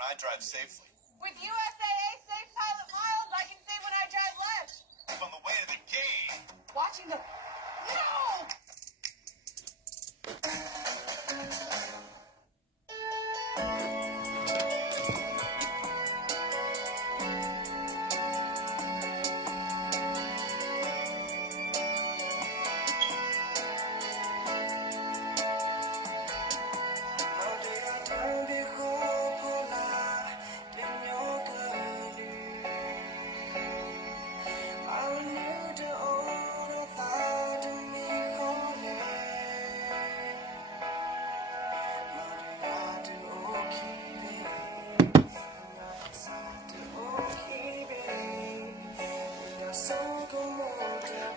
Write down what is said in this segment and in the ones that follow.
I drive safely. With USAA Safe Pilot Miles, I can say when I drive less. On the way to the game. Watching the... No!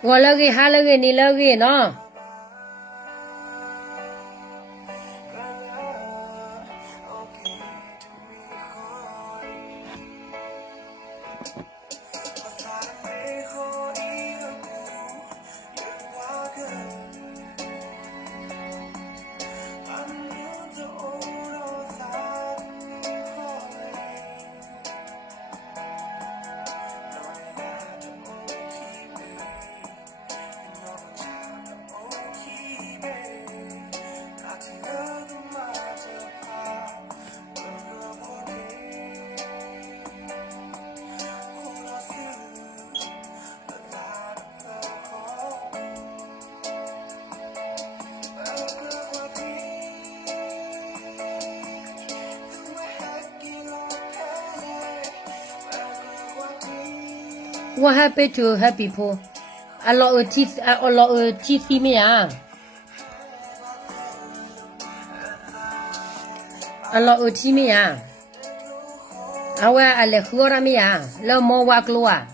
Ngồi lâu kì, hai lâu kì, đi lâu kì nó. What happened to happy people? A lot of teeth me à? A lot of teeth me à? Awa ale khura me à? Lo mo wa klua.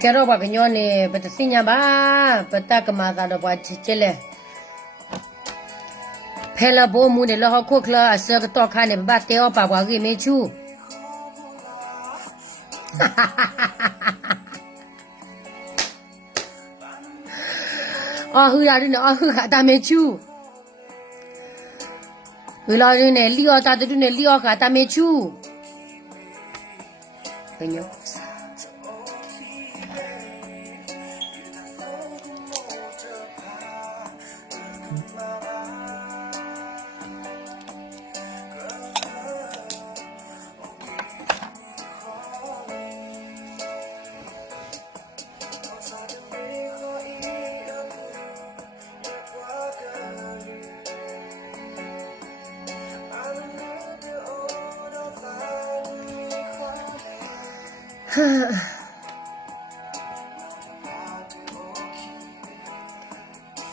Pero ba kanyo ni patasinya ba? Pata kamata do ba chile. Pela bo mu de lo ha ko kla asa ka to kha ne ba te o pa bwa gi me chu hu ya de no hu ha ta me chu wi lo ne li o ta tu ne li o ka ta me chu kanyo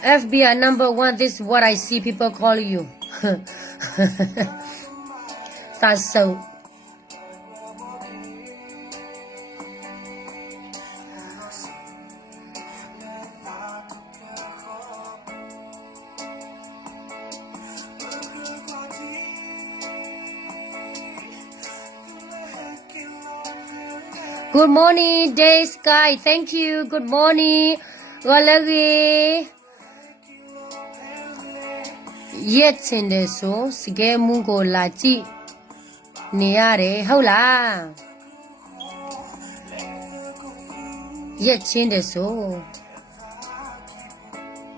FBI number 1, this is what I see people call you. That's so. Good morning, Day Sky. Thank you. Good morning. Golagi. Yet in the so, Sige Mungo Lachi. Niare, hola. Yet in the so.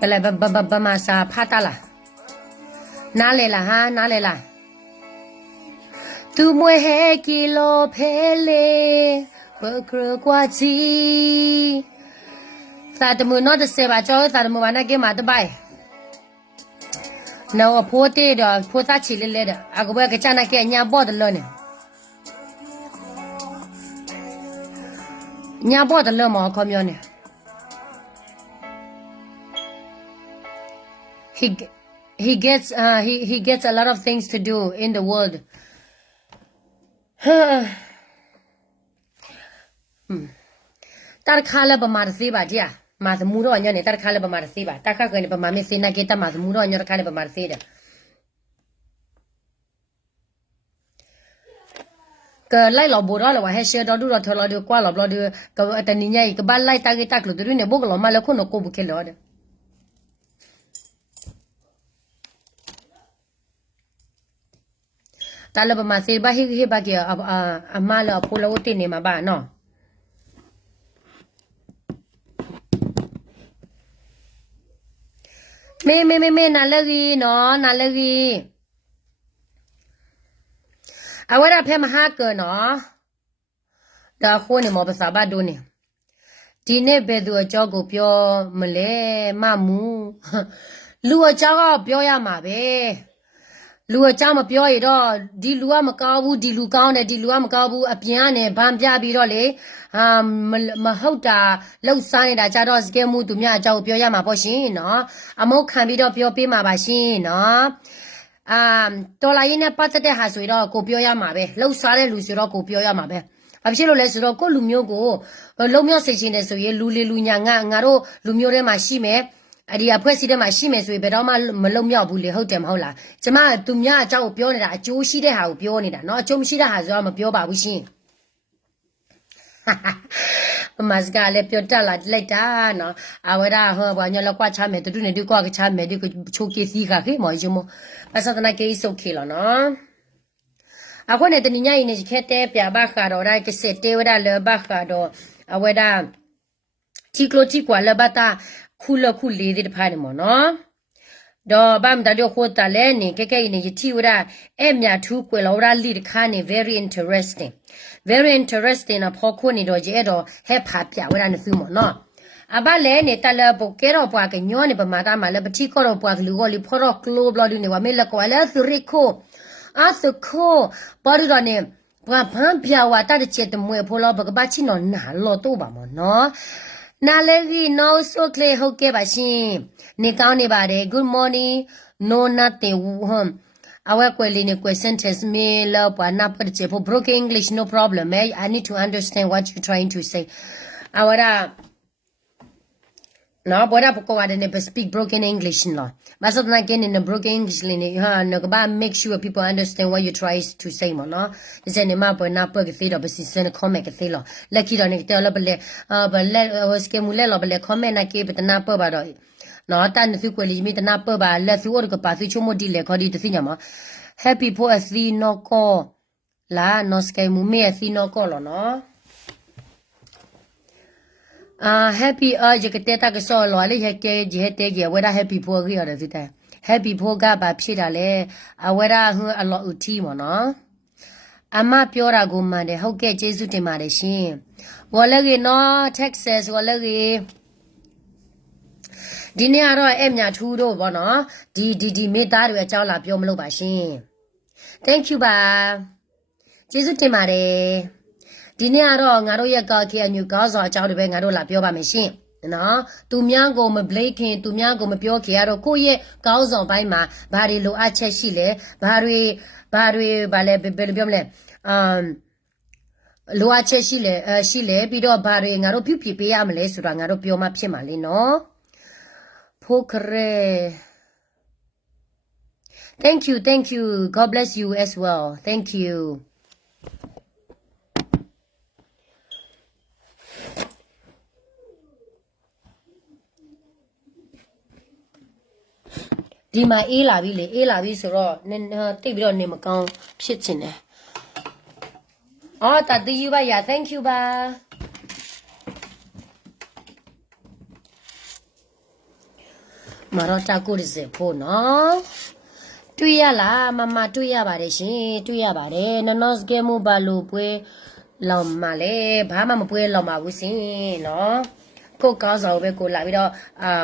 Masa Patala. Nalela, ha, Nalela. Tu muehe kilo pele. Bakra Quati. Satamu not the same. I chose Satamu when I came out the buy. No, a poor day, or poor chili letter. I go work a chana can ya bought the learning. Ya bought the lemon community. He gets a lot of things to do in the world. Tar khala ba mar se ba dia ma mu ro nya ne tar khala ba mar se ba ta kha ke ba ma me se na ke ta ma mu ro nya khala ba mar se da cái lại lò bồ đó là hay share đó đó thôi là được qua lò được cái tên này nhảy cái ban lại ta cái tắc rồi tụi này bốc lò mà là con nó cô bục cái lò đấy ta là mà sẽ ba hi ba kia mà là phụ là tên này mà ba nó mẹ nà lơ gì nó nà lơ gì à vậy là phải mà hát cơ nó đã khôn này mà bắt sao ba đôi này đi nè bé đùa cho cô biểu mà lẽ mà mu lúa cho cô biểu ya mà bé lúa cho mà biểu gì đó đi lúa mà cao bu đi lúa cao này đi lúa mà cao bu à pian này bám bia bị đó lẽ mà hậu ta lâu sai đã cho đó cái mu tụi nhà cho biểu ya mà bao nhiêu nó à mau khám bị đó biểu bị mà bao nhiêu nóตัวลายเนี่ยปัตตะหาสวยတော့ကိုပြောရမှာပဲလှုပ်ရှားတဲ့လူဆိုတော့ကိုပြောရမှာပဲဘာဖြစ်လို့လဲဆိုတော့ကိုလူမျိုးကိုလုံမြောက်စိတ်ချင်းနေဆိုရင်လူလေလူညာငါတို့လူမျိုးထဲမှာရှိမယ်အဲ့ဒီအဖွဲ့အစည်းထဲမှာရှိမယ်ဆိုရင်ဘယ်တော့မှမလုံမြောက်ဘူးလေဟုတ်တယ်မဟုတ်လားကျမသူများအကြောင်းကိုပြောနေတာအကျိုးရှိတဲ့ဟာကိုပြောနေတာเนาะအကျိုးမရှိတဲ့ဟာဆိုတော့မပြောပါဘူးရှင်မစကားလည်းပြောတတ်လာလိုက်တာနော်အဝရဟောဘာညလောက်ကွာချမယ်တူနေဒီကွာချမယ်ဒီကိုချိုးကစီခါခေမော်ဂျမအစတနာကေဆုတ်ခေလောနော်အခုနဲ့တညရင်နေခဲတဲ့ပြဘခါတော့ရိုက်ကစစ်တေဝရလဘခါတော့အဝရတီကလိုတီကွာလဘတာခုလခုလေးတဲ့ဖားနေမော်နော်တော့ဗမ်တာတော့ခိုးတလဲနေကဲကဲနေတီဝရအဲ့မြထူးကွယ်လောရလီတခါနေ very interesting very interesting အဖို့ခုနေတော့ကျဲတော့ဟဲ့ဖာပြဝရနေစုမော်နော်အဘလဲနေတလပုတ်ကဲတော့ပွားကညောနေပမာတာမှာလဲပတိကောတော့ပွားကလူကလီဖော်တော့ကလိုဘလဒီနေဝမဲလကွာလဲသူရီကိုအသခိုပါရတော့နေဘာဖန်ပြဝတာတဲ့ချက်တမွေဖော်လို့ဘကပါချီနော်နာလို့တော့ပါမော်နော်နာလေကြီးနော်ဆိုကလေဟုတ်ကဲ့ပါရှင်နေကောင်းနေပါတယ် good morning no nothing our quality question test me love na purchase for broken English no problem I need to understand what you're trying to say our no bora poko wa de speak broken English no but not again in the broken English no ba make sure people understand what you try to say mo no is any ma na per ke fe do ba si sen comment ke fe lo lucky do ne te lo ba le ba le ske mu le lo ba le comment na ke ba na per ba do no tan su ko li mi ta na per ba le su o ko ba su chu mo di le ko di te si nya ma happy for a si no ko la no ske mu me a si no ko lo no happy 这个带大个少来了也给也带给为了 happy 破个的是的 happy 破个把皮了嘞为了和阿老有提嘛呢阿妈表达过嘛的好给接触的嘛的先我那个呢 Texas 我那个ဒီနေ့ကတော့အဲ့မြထူးတော့ဗောနော်ဒီမိသားတွေအကြောင်းလာပြောမလို့ပါရှင် thank you ပါကျေးဇူးတင်ပါတယ်ဒီနေ့ကတော့ငါတို့ရဲ့ကောက်ခေအညူကောင်းစွာအကြောင်းတွေပဲငါတို့လာပြောပါမယ်ရှင်နော်သူများကိုမဘလိတ်ခင်သူများကိုမပြောခင်ကတော့ကိုယ့်ရဲ့ကောင်းဆောင်ပိုင်းမှာဘာတွေလိုအပ်ချက်ရှိလဲဘာတွေဘာလဲဘယ်လိုပြောမလဲလိုအပ်ချက်ရှိလဲပြီးတော့ဘာတွေငါတို့ပြုပြပေးရမလဲဆိုတာငါတို့ပြောမှဖြစ်မှာလေနော်ဖိုခရဲ thank you god bless you as well thank youဒီမှာအေးလာပြီလေအေးလာပြီဆိုတော့နည်းတိတ်ပြီးတော့နေမကောင်းဖြစ်ချင်တယ်အော်တတူယူပါရ thank you ပါမတော်တာကိုရစေဖို့နော်တွေ့ရလားမတွေ့ရပါတယ်ရှင်တွေ့ရပါတယ်နော်စကဲမဘာလို့ပွဲလောင်မလဲဘာမှမပွဲလောင်ပါဘူးရှင်နော်ကိုကောင်းဆောင်ပဲကိုလာပြီးတော့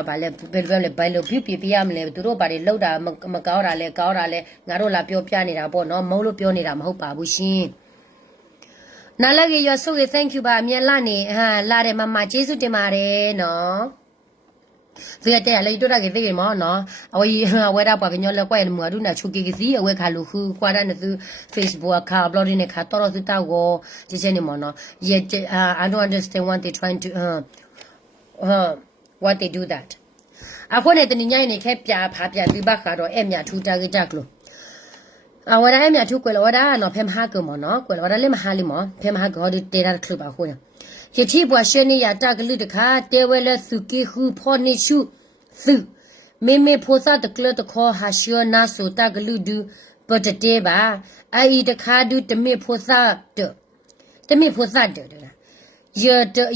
ဗာလဲဘယ်လိုပြုပြရမလဲသူတို့ဗာတွေလောက်တာမကောင်းတာလဲကောင်းတာလဲငါတို့လာပြောပြနေတာပေါ့နော်မဟုတ်လို့ပြောနေတာမဟုတ်ပါဘူးရှင်နားလည်းရဆိုရ thank you ပါအမြဲလာနေလာတယ်မကျေးဇူးတင်ပါတယ်နော်ဒီကတည်းကလေတို့တာကြီးသိရမောနော်အဝေးဝဲတာပါကညောလက်ကွက်မွာဒုနာချုကေကစီအဝဲခါလူခုကွာရနေသူ Facebook အခါ uploading နဲ့ခါတော်သူတောက်ကိုကြည့်ချင်နေမောနော် I don't understand what they trying to what they do that အခုနဲ့တနင်္ညနေခဲပြဖာပြပြဘခါတော့အဲ့မြထူတာကြကလို့ awara em ya thu kwela wada no phem ha ko mo no kwela wada le ma ha li mo phem ha go de te ra club ba ho ya ye thi bwa she ni ya ta glu de kha te we le su ki hu pho ni shu su me me pho sa de kle de kho ha shio na so ta glu du but de ba ai de kha du de me pho sa de me pho sa de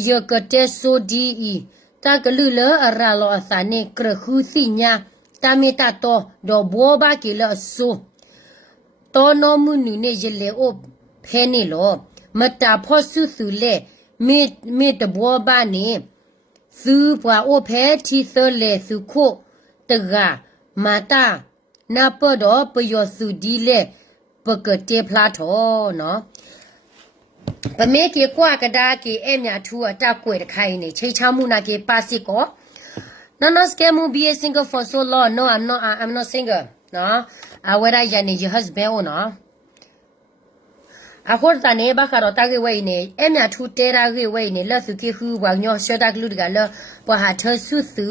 ye ko te so di i ta glu le ara lo sa ni kre khu si nya ta me ta to do bo ba ki le soတောနောမှုနုနေရလေအိုဖဲနေလောမတာဖောဆုစုလေမေတဘောဘာနေစုပွားအိုဖဲတီသလေစုခိုတကမာတာနာပဒောပယောစုဒီလေပကတေဖလာထောနော်ပမေကေကွာကဒါကေအမြထူအတကွယ်တခိုင်းနေချိချမှုနာကေပါစီကောနော် scam be a single for so long no I'm not single နော်awara yani your husband o no akhor ta ne ba ka ro ta ge wei ne emya thu te ra ge wei ne la su ki hu wa nyo shota glu ga la pa ha tho su su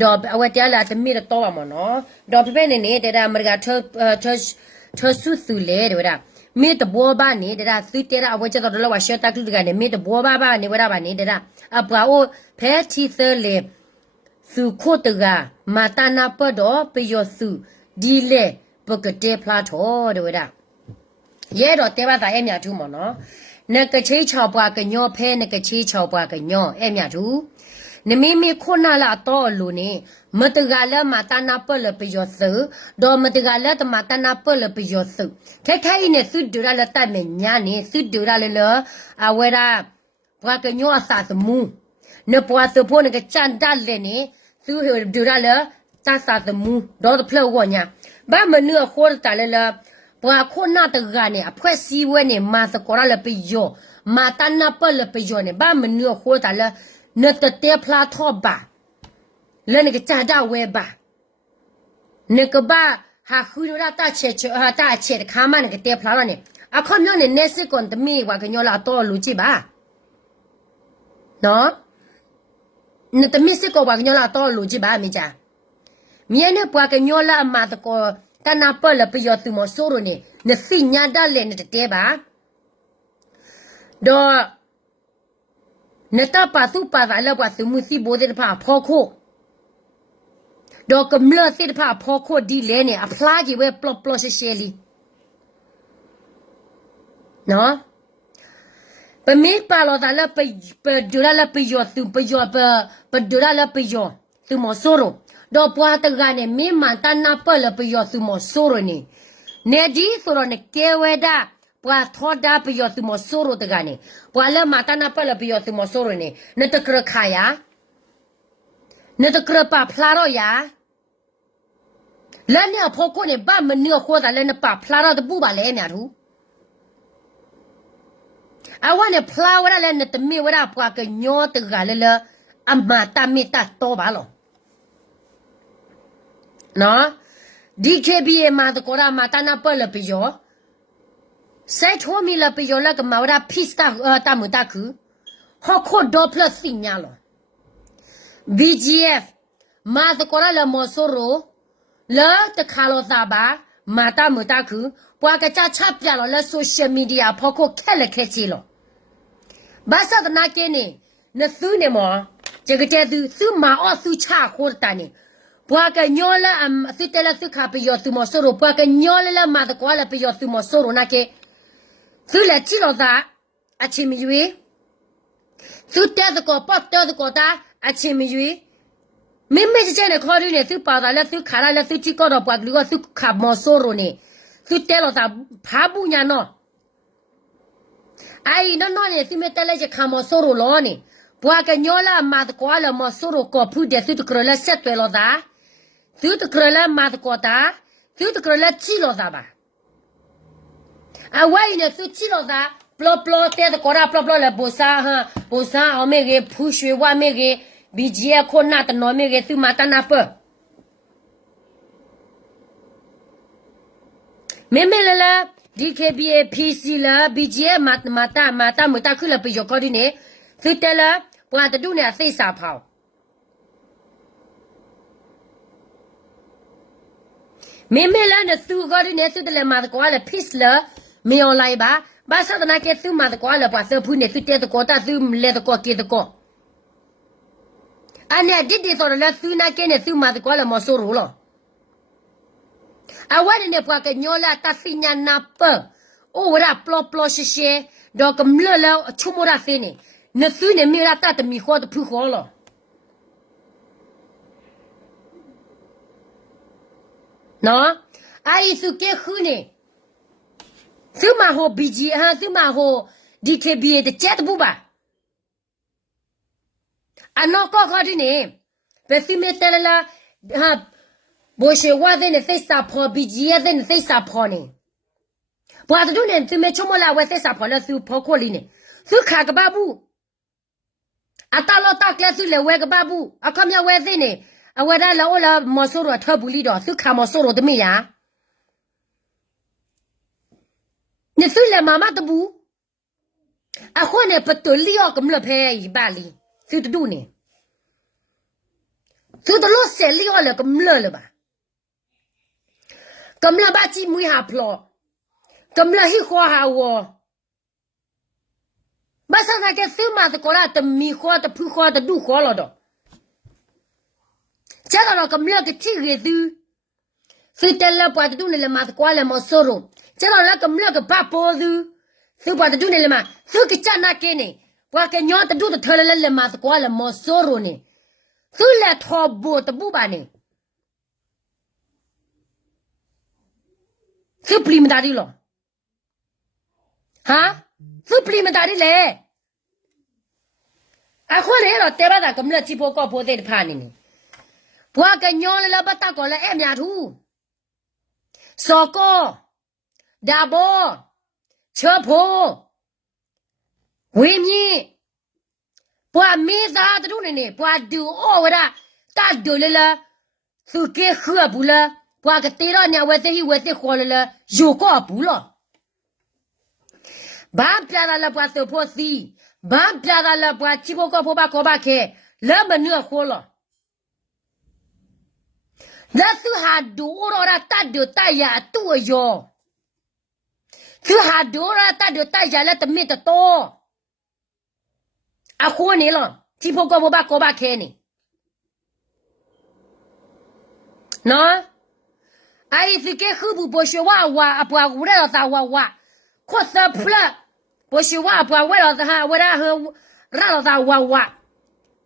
do awata la te mi to ba mo no do pe ne ne de da mer ga tho su su le de da mi to bo ba ne de da su te ra awa cha to la wa shota glu ga ne mi to bo ba ne wa ba ne de da a pa o phe thi se le su kho to ga mata na pa do pe yo suဒီလေပကတေဖလာထောတဲ့ဝဒရဲတော့တဲပါတာအဲ့မြထူးမော်နော်နကချိ6ပွားကညောဖဲနကချိ6ပွားကညောအဲ့မြထူးနမီမီခုနာလာတော့လူနေမတကလည်းမတနာပလပယောစဒေါ်မတကလည်းတမတနာပလပယောစခဲခဲနေသုဒရလည်းတတ်မညာနေသုဒရလည်းအဝရပွားကညောအစာသမူနပွားစဖို့နကချန်တလည်းနေသုဒရလည်းta sa the mu do the flow wo nya ba ma nu kho ta le la bwa kho na ta ga ne a phwe si we ne ma sa ko ra le pe yo ma ta na pa le pe yo ne ba ma nu kho ta le ne te te phla tho ba le ne ke cha da we ba ne ke ba ha khu ra ta che ha ta che de kha ma ne ke te phla ra ne a kho myo ne ne si kon de mi wa ke nyo la to lu ji ba no ne te mi si ko wa ke nyo la to lu ji ba mi jaမြေနဲ့ပွားကညောလာအမတကောတနာပလပယောသူမဆိုးရနေနသိညာဒလည်းနဲ့တဲပါတော့နတပါသူပါလာလပွားသူမှုစီဘိုးတဲ့ဖာဖောခိုတော့ကမလစစ်ဖာဖောခိုဒီလဲနေအဖလားကြီးဝဲပလော့ပလော့ရှဲလီနော်ပမေပါလောတာလပဒူလာလပယောသူပယောပဒူလာလပယောသူမဆိုးရတော့ပွားတကနေမင်းမန်တနာပလပယောသူမဆိုးရနေနေဒီဆိုတော့နေကေဝဒပွားထောဒါပယောသူမဆိုးရတကနေပွားလမတနာပလပယောသူမဆိုးရနေနတကရခါယာနတကရပါဖလာရောယာလည်းနေဖို့ကိုနေဘာမနေခေါ်တာလည်းနပါဖလာရတပူပါလေမြတ်သူအဝနဲ့ဖလာဝရလည်းနတမီဝရပွားကညောတကလည်းအမတာမီတာတော့ပါလောနော်ဒီကေဘီအမတကောရာမတနာပလပယောစိုက်ထိုမီလပယောလကမဝရဖိစတာတမတခုဟခုဒိုပလစညာလော BGF မတကောရာလမဆိုရိုလာတခါလောသာပါမတမတခုပွားကချချပြလောလဆိုရှယ်မီဒီယာဖခုခက်လက်ခဲချီလောဘာသာတနာကင်းနေနသူနေမောဂျကတဲ့သူသူမအောသူချခိုးတန်နေပွားကညောလာအသစ်တလသုခပယောသူမဆိုရပွားကညောလာမတကွာလပယောသူမဆိုရနာကေသူလက်ချီလို့သာအချင်းမယူသူတဲ့ကောပတ်တဲ့ကောတာအချင်းမယူမင်းမကျတဲ့ခေါ်ရင်းနဲ့သူပါတာလက်သူခါလာလက်သူချီကောတော့ပွားကလူကသူခါမဆိုရနေသူတဲ့လို့သာဖာဘူးညာနော်အိုင်နော်နေသူမတဲ့လက်ချခါမဆိုရလို့နေပွားကညောလာမတကွာလမဆိုရကောဖူးတဲ့သူကရလက်ဆက်တယ်လို့သာသူတကရလာမတ်ကောတာသူတကရလာချီလို့သာပါအဝိုင်းနဲ့သူချီလို့သာပလော့ပလော့တဲ့ကောရာပလော့ပလော့လေဘောစာအမေကဖူးရွှေဝါမေကဘီဂျီခုနာတနော်မေကသူမတနာပမေမေလာ DKBA PC လာ BGA မတာခုလာပယောကောဒီနေသူတလာပွားတူနေအသိစာဖောက်妹妹了，那苏高的那苏的来嘛的瓜了，peace 了，没有来吧？把啥的那个苏嘛的瓜了，把苏铺那苏跌的瓜，但苏来的瓜给的瓜。啊，那弟弟说了，苏那个那苏嘛的瓜了，没收入了。啊，我的那瓜个鸟了，他非伢那不，哦，我那不不些些，那个么了，出没那些呢，那苏那没了，他的米花都铺好了。喏，阿姨是给后呢，是嘛好笔记哈，是嘛好 DKB 的接的不吧？啊，那高考的呢，别是没得了哈，不是我在那在撒泡，笔记也在那在撒泡呢。不是都呢，是没出门了，我在撒泡了，是泡课里呢，是看个巴布。啊，大老大概是来玩个巴布，啊，看面玩在呢。啊，我那老了没收入，特不离的，是看没收入的没呀？你虽然妈妈的不，啊，或呢不得了，咁了拍一把里，就得多呢，就得老三了了，咁了吧？咁了把鸡母下破，咁了一花下我，马上那个手嘛的过来的米花的铺花的路花了的。加到了咁了个体个都，所以得了把的东西了嘛，过来没收入。加到了咁了个把包都，所以把的东西了嘛，所以个家那个呢，把个娘的都的脱了嘛，过来没收入呢，所以来淘宝的不吧呢，所以不里面打的了，哈，所以不里面打的嘞，啊，后来了，对吧？那咁了几包高包在的盘呢。我跟娘了不打过来挨面土，烧糕、大包、车铺、烩面，不没啥的种的呢，不都哦的，打都了，是给喝不了，不个对了呢，我在喝了，有个不了，把别的了不收破西，把别的了不几包高把高把开，那么热火了。那是哈多了，大的大呀多哟。是哈多了，大的大呀了，都没得多。啊，火你了，只不过我把锅巴开呢。喏，阿姨是给后部不学娃娃，啊不啊，我来啥娃娃，可是不了，不学娃不为了啥，我来和让了啥娃娃，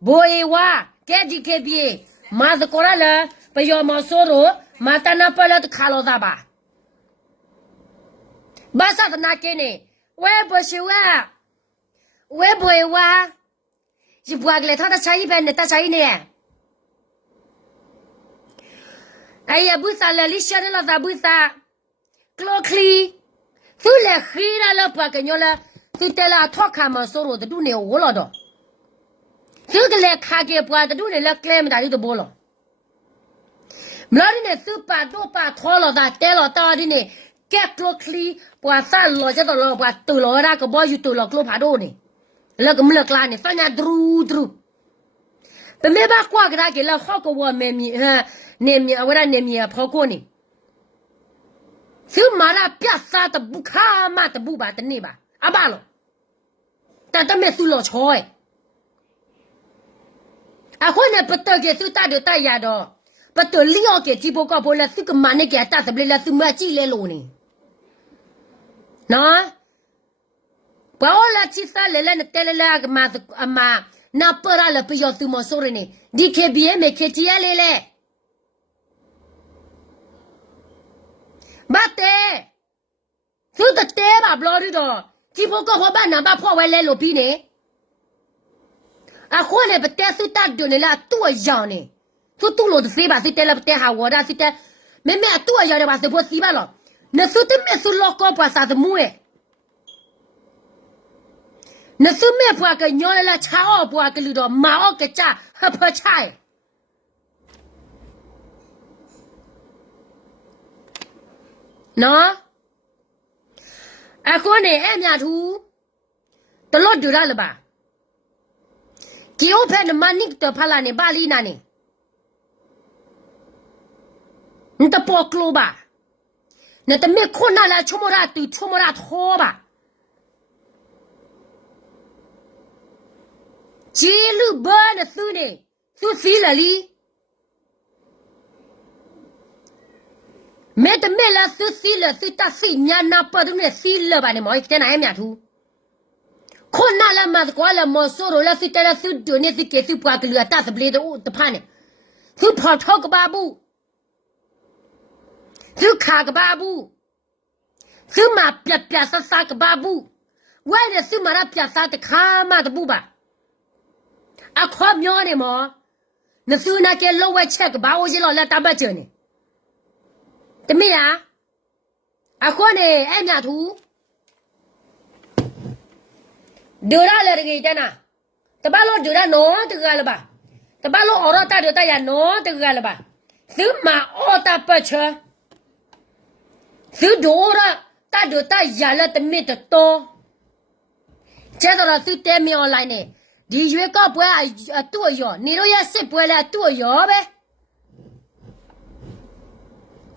不会娃，该的该别，马子过来了。不要没收入，马达那不了都看了啥吧？把啥子拿给你？我也不是哇，我也不会哇，一不来他的差一百呢，他差一呢。哎呀，不啥了，你晓得了啥不啥？克里，后来黑了不跟你了，就带了他看没收入的都呢我了的，这个来看给不的都呢来改没大的不了。那里呢，手把多把拖了的，带了到的呢，改克里，把三老家的老把抖了那个包就抖了克帕多呢，那个没了克呢，反正嘟，本没把瓜给他给了好个我妹妹哈，那面我那那面跑过呢，就马上别啥的不看嘛的不把的那吧，阿爸了，但他没收了钱哎，啊，后来不到给手打的打压的。不得了个，只不过不了，这个嘛那个打什么了，什么进来了呢？那，把我了去啥来了？那带来了个嘛子啊嘛，那不然了不要什么说的呢？你看别没看见来嘞？没得，就得得吧，不老的多，只不过我把那把破坏来路边呢，啊，后来不带手打的了，多样呢。就多了的水吧，是带了带下我的，是带妹妹多要的吧，是不洗吧了？那时候的没是老高把啥子木哎，那时候没把个娘来了，茶二把个里头马二个家还破茶哎，喏，哎哥呢，哎面图，都老丢了吧？给我拍的嘛，你都拍了呢，巴黎那呢？你的包glow吧，那的没困难了，出么啦对，出么啦拖吧。记录本的书呢，都死了哩。没得没了，都死了，死到死年那不都没死了吧？你莫在哪一面图？困难了嘛，过了嘛，说了死在了死丢呢，死给死不个了，打死不来的我的怕呢，死跑逃个巴布，死卡个巴布，死嘛别杀个巴布，为了死嘛那别杀的卡嘛的布吧。啊，快秒呢嘛！那时候那个老外吃个把我去老来打把针呢，怎么样？啊，快呢，哎面图，丢了了这个点呐，这把老丢了孬这个了吧？这把老熬到大丢大呀孬这个了吧？什么熬大不吃？什多了大丢大呀了都没得多，接着了是带苗来呢。你越搞不啊多药，你都要吃不了多药呗。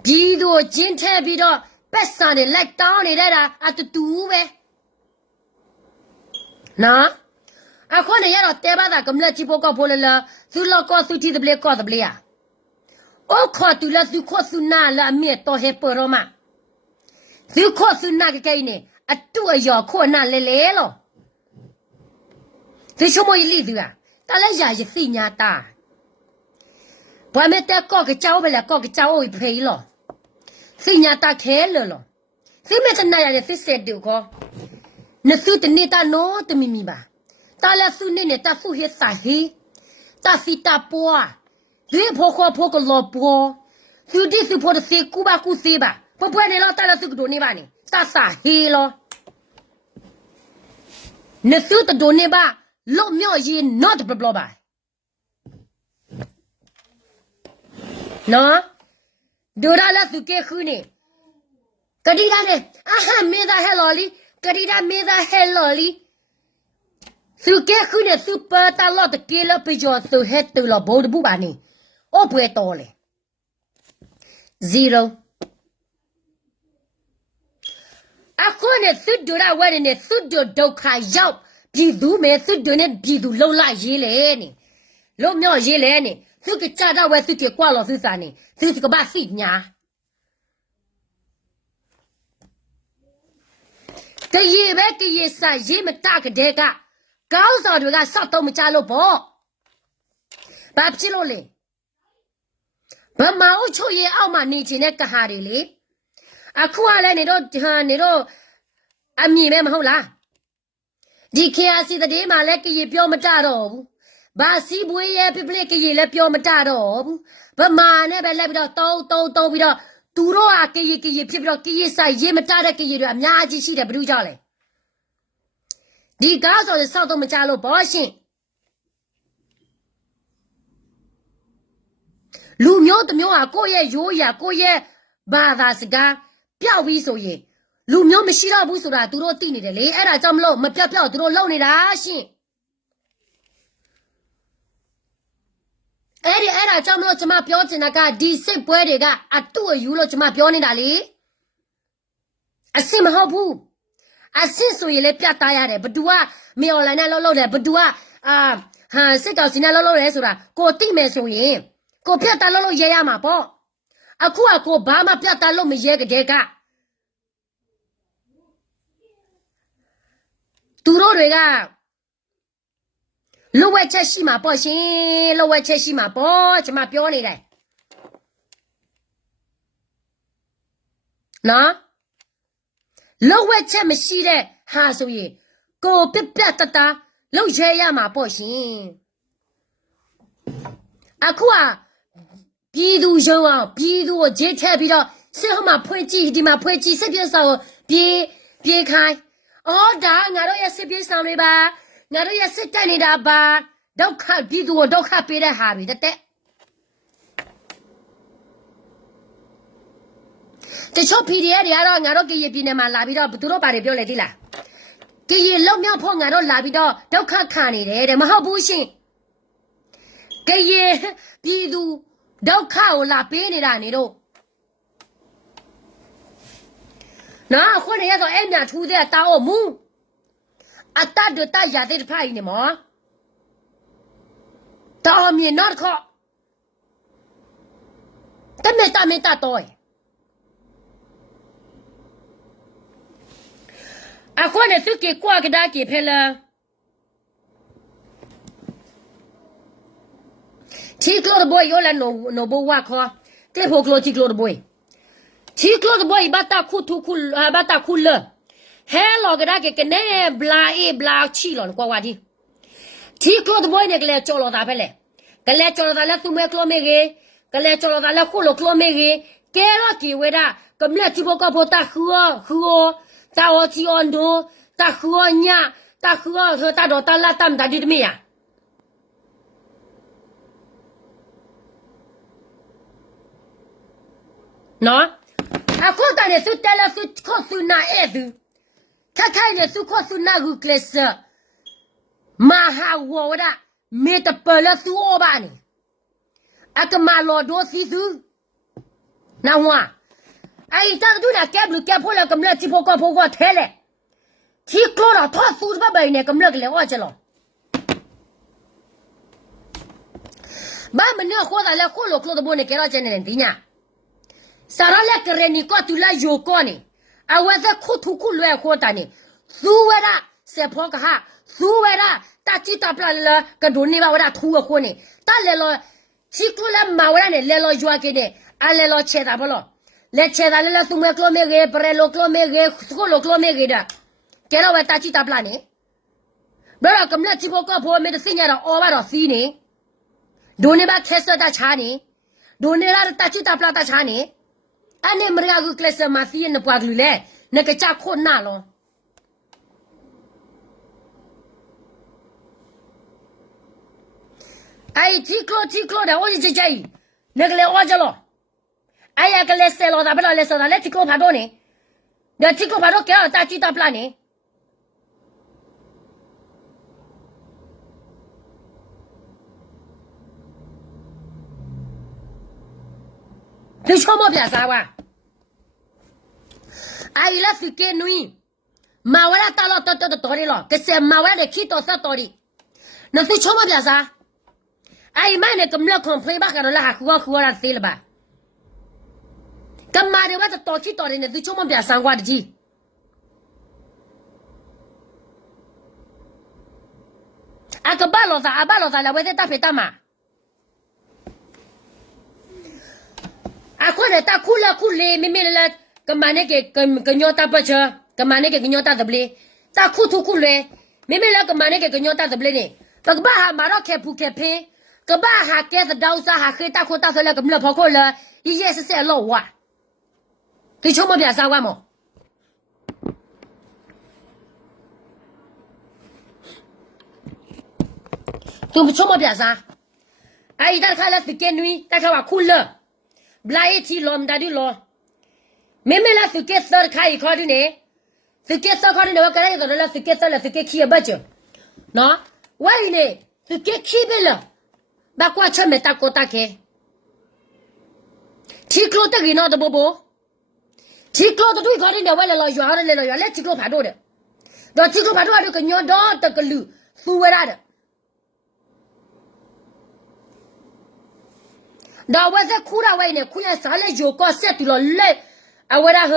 比如今天比较北上的来当的来了啊，都多呗。那啊，可能要到台巴达咁了，只不过破了，就老高手提的不了，搞的不了呀。我看到了，就看出那了，没到还不了嘛。就看出那个概念啊，多药看那来了。这什么例子啊？当然也是谁家大，外面再搞个家伙来，搞个家伙赔了，谁家大开了，谁没在那样的谁谁丢个？那手的你打孬的秘密吧？打了手你打手黑撒黑，打谁打波啊？谁破个老波？手的是破的谁古吧古谁吧？不然你老打了手个多你吧你打撒黑了，那手的多你吧？老苗也 not 不不吧？那，多大了是给后呢？个地方呢？啊哈，没得还老哩，个地方没得还老哩。是给后呢？是把大老的给了比较都还多了，包的不吧呢？我不会多嘞。zero。啊，可能是多大玩的呢？是多都开药。比如没事的呢，比如老拉爷来呢，老苗爷来呢，这个家长为这个挂了是啥呢？这是个把谁呀？这一万个一三，一么大个这个，高上这个上到我们家老包，把皮了嘞，把毛球也熬嘛，你今天干哈的嘞？啊，哭下来你都啊米没好啦。你看现在的嘛来个也表么炸到不？把西部也别个也来表么炸到不？把嘛呢别来不了刀不了，多少啊个也别不了个也啥也么炸的个也了，伢子洗的不留着嘞。你刚说的上到我们家了保险，路苗的苗啊，过夜有呀过夜，麻烦是个表为所以。路苗没洗了不说啦，都到地里的嘞，哎啦，咱们老没表都到老里啦行。哎啦，咱们老怎么表子那个第十波的个啊，多有了怎么表你那里？啊，什么好不？啊，新所以来表大呀的，不多啊，没有来那老的不多啊，啊，哈，谁告诉那老来说啦，过地没所以，过表大老爷呀嘛不？啊，过爸妈表大老没爷个这个。多少人啊？老外吃西马保险，老外吃西马保，怎么表你嘞？那老外吃没西嘞，还所以个别哒，老吃呀嘛保险。啊，比如说啊，比如我这天比较，谁好嘛配几的嘛配几，这边少别开。哦，da ngaro ya sebi samle ba ngaro ya sitta ni da ba dokha bidu ko dokha pe da ha bi tet တချို့ PDF တွေကတော့ငါတို့ကရေပြည်နယ်မှာလာပြီးတော့သူတို့ဘာတွေပြောလဲသိလားကရေလုံမြောက်ဖို့ငါတို့လာပြီးတော့ဒုက္ခခံနေတယ်တဲ့မဟုတ်ဘူးရှင်ကရေပြည်သူဒုက္ခကိုလာပေးနေတာနေတို့ နော်ခွနဲ့ရတော့အဲ့မြထူးတဲ့တာအမူအတတ်တရတဲ့ဖိုင်နေမတော်မြင်တော့ခေါတမေတမေတတော့အခုနဲ့သူကကွာကဒါကဖဲလာချီကလောဘွေယောလာနိုဘဝါခေါ်ကလေဖိုကလောချီကလောဘွေချီကလောဘွေဘတာခုထုခုဘတာခုလဟဲလောကဒါကကနေဘလာအေဘလာချီလောကွာဝါဒီချီကလောဘွေနဲ့ကလေချောလောတာဖဲလေကလေချောလောတာလဲသူမဲကလောမေကေကလေချောလောတာလဲခုလောကလောမေကေကဲရောကီဝဲတာကမလက်ချဘောကဘောတာခူတာဝချီအွန်ဒိုတာခူညာတာခူတာတော့တာလာတမ်တာဒီတမီယာနော်အခုတည်းသူတဲလသူခေါ်သူနာအဲ့သူခက်ခိုင်နေသူခေါ်သူနာဟုကလစမဟာဝရမေတပလသူအဘာနေအကမလောဒိုစီသူနာဝအဲ့တာတူနာကဲဘလူကဲဖိုလကမလက်ချဖို့ကထဲလေချီကလောတော့ထောသူဘဘိုင်နေကမလက်ကလေဝါချလောဘာမနေခေါ်တာလေခေါ်လို့ကလောတော့ဘနေကဲရချနေတယ်ဒီညာစာရလက်ရနီကိုတူလာယိုကိုနေအဝဲစခုထုခုလွဲခေါ်တာနေသူဝရစေဖောကဟာသူဝရတာချီတာပလာလကဒိုနေပါဝရထူခေါ်နေတာလေလောချီကလမဝရနေလေလောယွာကေနေအလေလောချေတာဘလောလက်ချေတာလေသူမဲကလောမေရေပရလောကလောမေရေစကိုလောကလောမေရေဒါကဲတော့ဝတာချီတာပလာနေဘယ်တော့ကမလက်ချီဖို့ကဖို့မေတစင်ရတော့အော်ပါတော့စီးနေဒိုနေပါခဲစတာချာနေဒိုနေလာတာချီတာပလာတာချာနေအနေမရကူကလစမဖီနပွားကလူလေနကချခုနာလောအိုင်ချီကလိုဒါဝကြီးချီနကလေဝါကြလောအိုင်ကလေဆဲလောဒါဘလာလေဆာလေချီကလိုဖာဒိုနေဒါချီကလိုဖာဒိုကဲတာချီတာပလာနေဒီချောမပြစားပါအိုင်လာဖီကေနွီမဝရတာလောတော်ရီလောကစမဝရခီတောစတော်ရီနသိချောမပြစားအိုင်မနဲ့ကမလခွန်ဖေးပါကရလာခူရသေးလပါကမာရဝတ်တော်ခီတော်ရီနသိချောမပြစားကွာတကြီးအကဘာလောသာလာဝဲတဲ့တာဖေတာမာအခုနဲ့တာခုလေမေလေကမနဲ့ကညောတာပချာကမနဲ့ကညောတာဒဘလေတာခုထုခုလေမေလေကမနဲ့ကညောတာဒဘလေနေတကဘာဟာမာရခေဖူခေဖေကဘာဟာကဲဒေါစာဟာခေတာခုတာဆလကမလဖခိုလာဒီရဲ့ဆဲလောဝါဒီချုံမပြစားဝါမောသူချုံမပြစားအိုင်ဒါခါလာစကေနွီတာခါဝခုလဘလာယချီလောမ်ဒါဒီလောမေမေလာစကေဆာခိုင်ခေါ်ဒီနေစကေဆာခေါ်ဒီနေဝကရဲတော့လာစကေဆာလာစကေခီဘတ်နော်ဝိုင်းနေစကေခီဘလာဘာကွာချမေတာကိုတာကေချီကလိုတကီနော်တဘဘချီကလိုတူခေါ်ဒီနေဝဲလောရွာလဲချီကလိုဖာတော့တယ်တော့ချီကလိုဖာတော့ကညောတော့တကလူသူဝရတဲ့ဒါဝက်ခူရဝိုင်းနေခုရစားလေယိုကောဆက်တူလို့လေအဝရဟ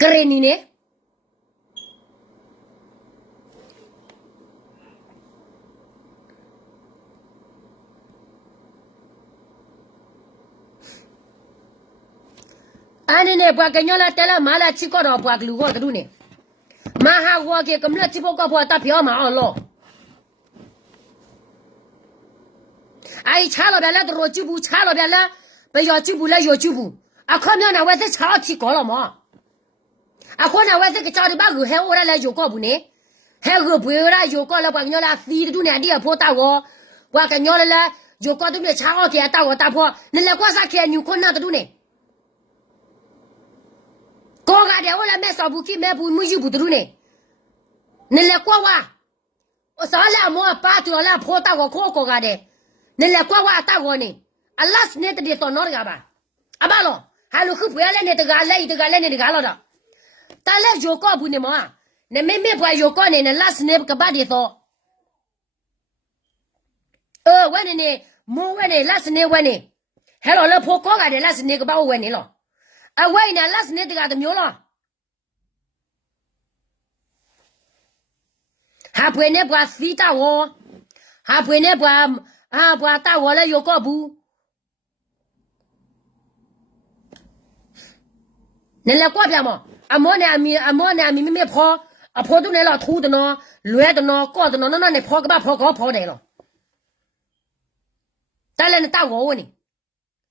ကရနီနေအနေနဲ့ဘွားကညောလာတဲလာမာလာချီကောတော့ဘွားကလူကောတူနေမဟာဝါကေကမလချီဖို့ကဘွားတပြောမှာအော်လို့အိုင်ချာလို့ဗျာလက်တော်ကြည့်ဘူးချာလို့ဗျာလက်ဘယ်ရောကြည့်ဘူးလဲရောကြည့်ဘူးအခုမျက်နှာဝဲသက်ချာချီကောလို့မအခုမျက်နှာဝဲသက်ကကြော်ဒီဘကူဟဲဝရလဲရောကောဘူးနေဟဲကိုဘွေရရောကောလို့ဘာညောလာသီတူနေအတီးဖို့တောက်ကောဘွာကညောလဲရောကောတူနေချာကောကေတောက်ကောတောက်ဖို့နည်းကွာစားခဲညူခွန်းနာတူနေကိုကတဲ့ဝလာမဲဆောဘူးကိမဲဘူးမူယူဘူးတူနေနည်းကွာဝါအစားလာမောပါတူလာဖို့တောက်ကောခိုးကောကတဲ့နည်းကွာဝါတောက်ကောနေအလတ်နဲ့တည်းတော်နော်ရပါအဘလော ဟာလူခုပွဲလဲနေတကလဲတကလဲနေတကလောက်တော့တာလဲယောကောဘူးနေမနမေမေဘွာယောကောနေနလတ်နေကဘာဒီတော့ဝဲနေမိုးဝဲနေလတ်နေဝဲနေဟဲ့လောလဖိုကောကတဲ့လတ်နေကဘာဝဲနေလောအဝဲနေလတ်နေတကတမျိုးလောဟာပွဲနေဘွာစီတာဝဟာပွဲနေဘွာဘွာတာဝလဲယောကောဘူးနည်းကွာပြမအမောနဲ့အမီမေဖောအဖောတူနဲ့တော့ထူးတယ်နော်လွဲတယ်နော်ကော့တယ်နော်နော်နဲ့ဖောကဘာဖောကောဖောတယ်လောတာလည်းနဲ့တောက်ဝဝင်နေ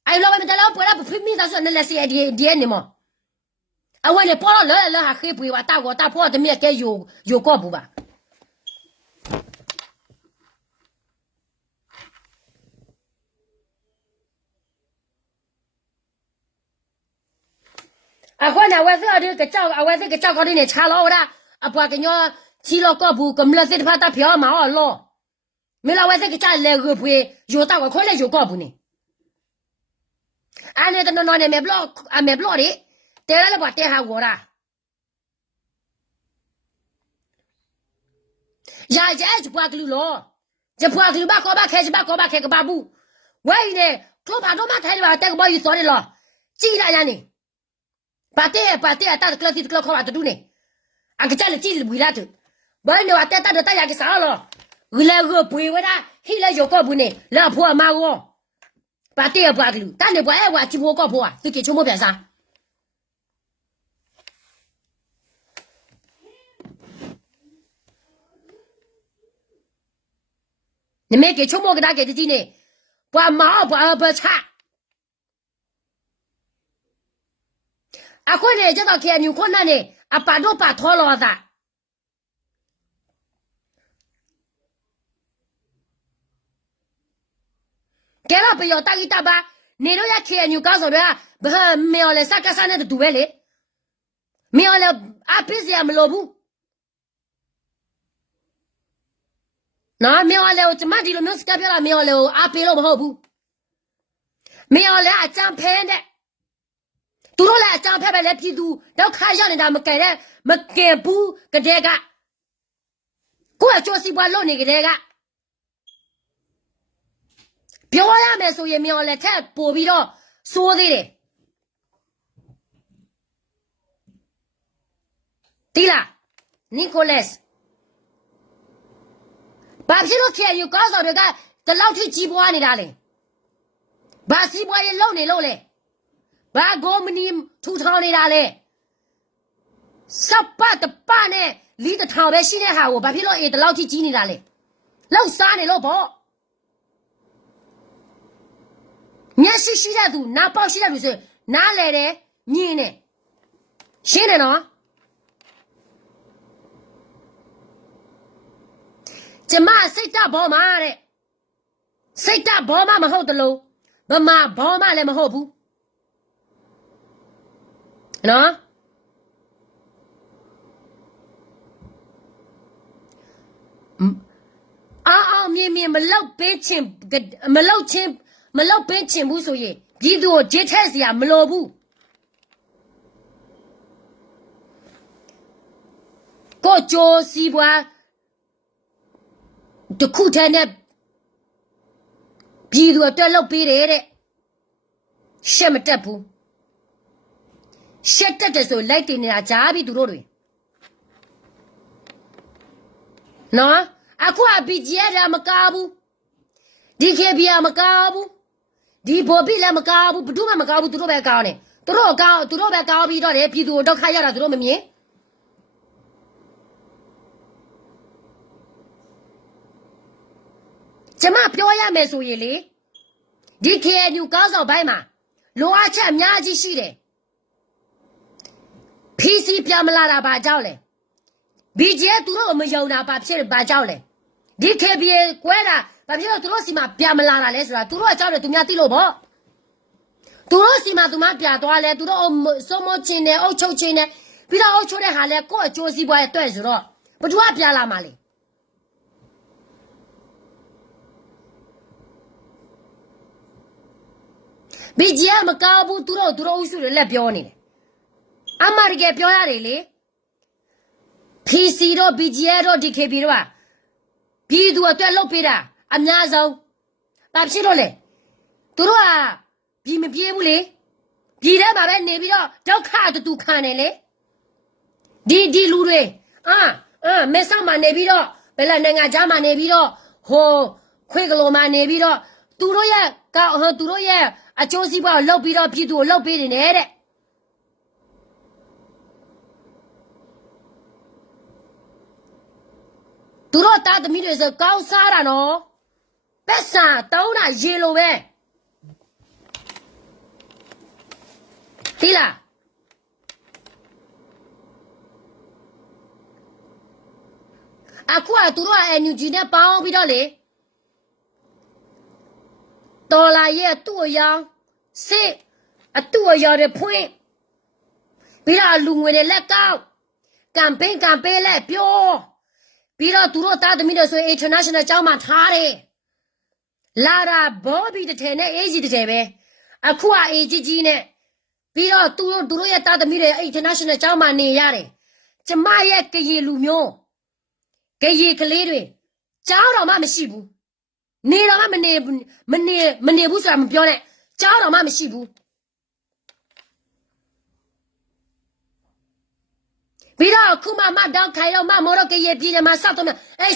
အိုင်လောမတလောပေါ်လာဖိမိသားဆိုနဲ့လက်စီအဒီနေမအဝဲလေပေါ်လာဟာခေပွေဝတာကောတာဖောတမြက်ကဲယိုကော့ဘူးပါအခုနဝဲစေအဒီကကြောက်အဝဲစေကကြောက်ကောင်းနေချာလောရာအပွားကညောချီလောကောဘူးကမလစစ်ဖာတာဖျောမှာလောမလာဝဲစေကကြောက်လေရပွေယောတာကိုခွဲလေယောကောဘူးနေအနေတနော်နေမေဘလော့အမေဘလော့ရီတဲရလဘတဲဟာဝရာရာကျဲပွားကလူလောကျပွားကလူဘာကောဘာခဲဘာကောဘာခဲကဘာဘူးဝဲနေကလောဘာတော့မထိုင်ပါတဲကဘာယူစော်ရလောကြည်လာရနေပါတဲ့တာကလစ်ကလခေါ်တူနေအကကြလေကြည့်ဘူးလားတူဘာနေဝတ်တာတော့ရကစားလောဂလဲဂပွေဝဒဟိလဲယောကောဘူးနေလာဖွာမာဝပါတဲ့ဘာကလူတန်နေဘွာဝါချီဘောကောဖွာသူကချုံမပြန်စား你没给秋末给他给的几呢？不毛不差。阿坤呢，这道看牛困难呢，阿把都把拖了噻。给了不要打一打吧，你都要看牛搞什么啊？不是没有了，啥个啥那都对嘞，没有了，阿平时也没老婆。那没有了，我怎么地了？没有改变了，没有了，阿平了不好不？没有了，阿张拍的。သူတို့လည်းအကြောင်းဖက်ပဲလည်းပြည်သူတော့ခါရောက်နေတာမကဲတဲ့မကဲဘူးကတဲ့ကကိုယ့်အကျိုးစီးပွားလုပ်နေကြတဲ့ကပြောရမယ်ဆိုရင်မြော်လက်ထက်ပို့ပြီးတော့စိုးသေးတယ်တီလာနီကိုလက်စ်ဘာဖြစ်လို့ခေယူကောက်ဆောင်တွေကဒီလောက်ထိကြီးပွားနေတာလဲဘာစီးပွားရေးလုပ်နေလို့လဲဘာဂိုမနီထူထောင်နေတာလဲစပတ်တပနဲ့လီတထောင်ပဲရှိတဲ့ဟာကိုဘာဖြစ်လို့ဒီလောက်ထိကြီးနေတာလဲလောက်စားနေလို့ပေါ့မျက်စိရှိတဲ့သူနားပေါက်ရှိတဲ့သူဆိုနားလေတယ်ညင်းတယ်ရှင်းတယ်နော်ကျမစိတ်တဘောမှာတဲ့စိတ်တဘောမှာမဟုတ်တလို့ဗမာဘောမှာလည်းမဟုတ်ဘူးနော်အောင်မြင်မလောက်ပေးချင်းမလောက်ပေးချင်းဘူးဆိုရင်ဒီသူကိုဂျစ်ထက်စရာမလိုဘူးကိုကြိုးစီပွားတခုတည်းနဲ့ပြည်သူအတွက်လောက်ပေးတယ်တဲ့ရှက်မတက်ဘူးရှက်တက်တယ်ဆိုလိုက်တင်နေတာကြားပြီသူတို့တွေနော်အခုအပီကြီးရမကားဘူးဒီခေပြမကားဘူးဒီဘော်ပြလည်းမကားဘူးဘယ်သူမှမကားဘူးသူတို့ပဲကားနေသူတို့ပဲကားပြီးတော့တယ်ပြည်သူဒုက္ခရတာသူတို့မမြင်ကျမပြောရမယ်ဆိုရင်လေဒီ KNU ကောင်းဆောင်ဘိုင်းမှာလိုအပ်ချက်အများကြီးရှိတယ် PC ပြမလာတာဘာကြောက်လဲ BJ သူတို့မယုံတာဘာဖြစ်ဘာကြောက်လဲဒီ KBA ကွဲတာဘာဖြစ်လို့သူတို့စီမှာပြမလာတာလဲဆိုတာသူတို့အကြောက်တယ်သူများသိလို့ပေါ့သူတို့စီမှာသူမပြသွားလဲသူတို့စုံမချင်းတယ်အုတ်ချုပ်ချင်းတယ်ပြီးတော့အုတ်ချုပ်တဲ့ဟာလဲကိုယ့်အကျိုးစီးပွားရဲ့အတွက်ဆိုတော့ဘသူကပြလာမှာလဲ ဘီဂျီယာမကောက်ဘူးသူတို့ဥစုတွေလက်ပြောနေတယ်အမတကယ်ပြောရတယ်လေ PC တော့ BGA တော့ DKB တော့ပြည်သူအတွက်လုပ်ပေးတာအများဆုံးဘာဖြစ်လို့လဲသူတို့ကပြည်မပြေးဘူးလေပြည်ထဲမှာပဲနေပြီးတော့ဒုက္ခတူခံနေလေဒီလူတွေမဲဆောက်မှာနေပြီးတော့ဘယ်လဲနိုင်ငံခြားမှာနေပြီးတော့ဟိုခွေကလိုမှာနေပြီးတော့သူတို့ရဲ့အကျိုးစီးပွားကိုလုပ်ပြီးတော့ပြည်သူကိုလုပ်ပေးနေတယ်တဲ့သူတို့တာသမီးတွေဆိုကောင်းစားတာနော်ပက်ဆာတောင်းတာရေလိုပဲဒီလားအခုကသူတို့က NUG နဲ့ပေါင်းပြီးတော့လေတော်လာရဲ့သူ့အယောင်စစ်အတူအယောင်တွေဖွင့်ပြီးတော့လူငွေတွေလက်ကောက်ကမ်ပိန်းလက်ပြောပြီးတော့သူတို့တာသမီးတွေဆို international ကျောင်းမှာထားတယ်လာတာဘောဘီတစ်ထည်နဲ့အေးကြီးတစ်ထည်ပဲအခုကအေးကြီးနဲ့ပြီးတော့သူတို့ရဲ့တာသမီးတွေ international ကျောင်းမှာနေရတယ်ကျမရဲ့ကရေလူမျိုးကရေကလေးတွေကျောင်းတော်မှမရှိဘူးနေတော်မှမနေဘူးဆိုတာမပြောနဲ့ကျောင်းတော်မှမရှိဘူးပြီးတော့အခုမှတောက်ခိုင်တော့မော်တော့ကရေပြည်နယ်မှာစောက်တော့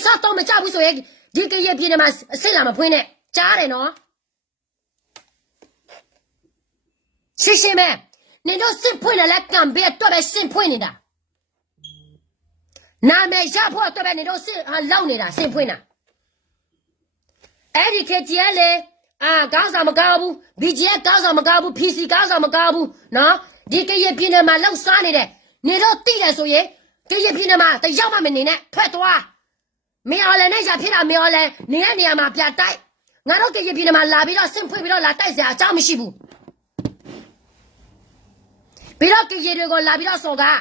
စောက်တော့မကြဘူးဆိုရင်ဒီကရေပြည်နယ်မှာအစ်စ်လာမဖွင့်နဲ့ကြားတယ်နော်ရှင်းမဲနင်တို့စစ်ဖွင့်တယ်လက်ကံဘေးတော့ပဲစစ်ဖွင့်နေတာနာမည်ရဖို့တော့ပဲနင်တို့စစ်လောက်နေတာစစ်ဖွင့်တာအဲ့ဒီခေတ်ကြီးလေကောင်းစားမကောင်းဘူး BGF ကောင်းစားမကောင်းဘူး PC ကောင်းစားမကောင်းဘူးနော်ဒီကရေပြည်နယ်မှာလောက်စားနေတယ်နေတော့တိတယ်ဆိုရင်ကရေပြည်နယ်မှာတယောက်မှမနေနဲ့ထွက်သွားမင်းအောင်လည်းနဲ့ရဖြစ်တာမင်းအောင်လည်းနေရနေရမှာပြတိုက်ငါတို့ကရေပြည်နယ်မှာလာပြီးတော့ဆင့်ဖွင့်ပြီးတော့လာတိုက်စရာအကြောင်းမရှိဘူးပြီးတော့ကရေတွေကိုလာပြီးတော့စော်ကား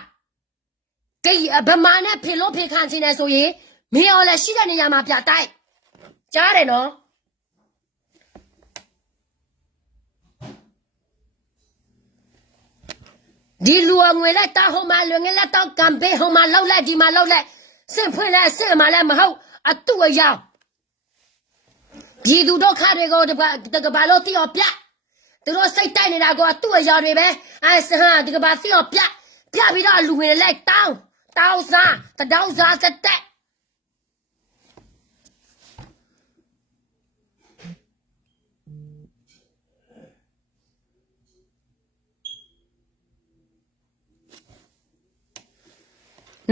ဗမာနဲ့ဖေလို့ဖေခံချင်တယ်ဆိုရင်မင်းအောင်လည်းရှိတဲ့နေရာမှာပြတိုက်ကြားတယ်နော်ဒီလူငွေလက်တောက်ဟိုမှာလူငွေလက်တောက်ကံပေးဟိုမှာလောက်လက်ဒီမှာလောက်လက်စင့်ဖွင့်လက်စင့်မှာလည်းမဟုတ်အတူအယောင်ဒီသူဒုက္ခတွေကိုတကဘာလို့တိော်ပြသူတို့စိတ်တိုက်နေတာကအတူအယောင်တွေပဲဒီကဘာတိော်ပြပြီးတော့လူငွေလက်တောင်းစားတောင်းစားတက်